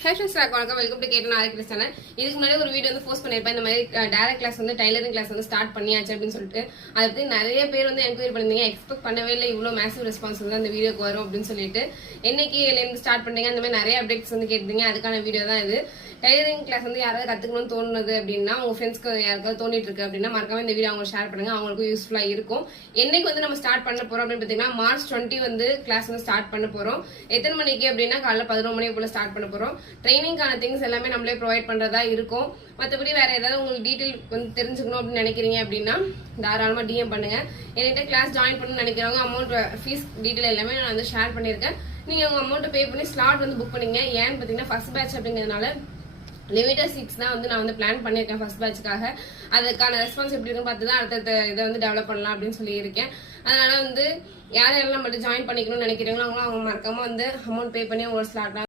Fashion stock வணக்கம், welcome to கேட்டு நான் கிறிஸ்டான. இதுக்கு முன்னாடி ஒரு வீடியோ வந்து போஸ்ட் பண்ணியிருப்பேன். இந்த மாதிரி டைரக்ட் கிளாஸ் வந்து டைலரிங் கிளாஸ் வந்து ஸ்டார்ட் பண்ணியாச்சு அப்படின்னு சொல்லிட்டு அதை பத்தி நிறைய பேர் வந்து என்கொயரி பண்ணிருந்தீங்க. எக்ஸ்பெக்ட் பண்ணவே இல்லை இவ்வளோ மேசிவ் ரெஸ்பான்ஸ் வந்து அந்த வீடியோக்கு வரும் அப்படின்னு சொல்லிட்டு. என்னைக்கு இருந்து ஸ்டார்ட் பண்ணீங்க அந்த மாதிரி நிறைய அப்டேட்ஸ் வந்து கேட்டீங்க. அதுக்கான வீடியோ தான் இது. டைலரிங் கிளாஸ் வந்து யாராவது கத்துக்கணும்னு தோணுது அப்படின்னா, உங்க ஃப்ரெண்ட்ஸ்க்கு யாருக்காவது தோண்டிட்டு இருக்கு அப்படின்னா மறக்காம இந்த வீடியோ அவங்க ஷேர் பண்ணுங்க, அவங்களுக்கும் யூஸ்ஃபுல்லா இருக்கும். என்னைக்கு வந்து நம்ம ஸ்டார்ட் பண்ண போறோம் அப்படின்னு பாத்தீங்கன்னா மார்ச் 20 வந்து கிளாஸ் வந்து ஸ்டார்ட் பண்ண போறோம். எத்தனை மணிக்கு அப்படின்னா காலைல 11 மணி போல ஸ்டார்ட் பண்ண போறோம். ட்ரைனிங்கான திங்ஸ் எல்லாமே நம்மளே ப்ரொவைட் பண்றதா இருக்கும். மற்றபடி வேற ஏதாவது உங்களுக்கு டீட்டெயில் வந்து தெரிஞ்சுக்கணும் அப்படின்னு நினைக்கிறீங்க அப்படின்னா தாராளமா டிஎம் பண்ணுங்க. என்கிட்ட கிளாஸ் ஜாயின் பண்ணணும்னு நினைக்கிறவங்க அமௌண்ட் ஃபீஸ் டீட்டெயில் எல்லாமே நான் வந்து ஷேர் பண்ணியிருக்கேன். நீங்க உங்க அமௌண்ட் பே பண்ணி ஸ்லாட் வந்து புக் பண்ணீங்க. ஏன்னு பாத்தீங்கன்னா ஃபர்ஸ்ட் பேட்ச் அப்படிங்கிறதுனால லிமிட்டட் சீட்ஸ் தான் வந்து நான் வந்து பிளான் பண்ணியிருக்கேன் ஃபர்ஸ்ட் பேட்சுக்காக. அதுக்கான ரெஸ்பான்ஸ் எப்படி இருக்குன்னு பார்த்து தான் அடுத்த இதை வந்து டெவலப் பண்ணலாம் அப்படின்னு சொல்லியிருக்கேன். அதனால வந்து யாரெல்லாம் மட்டும் ஜாயின் பண்ணிக்கணும்னு நினைக்கிறீங்களோ அவங்க மறக்காம வந்து அமௌண்ட் பே பண்ணி உங்களோட ஸ்லாட்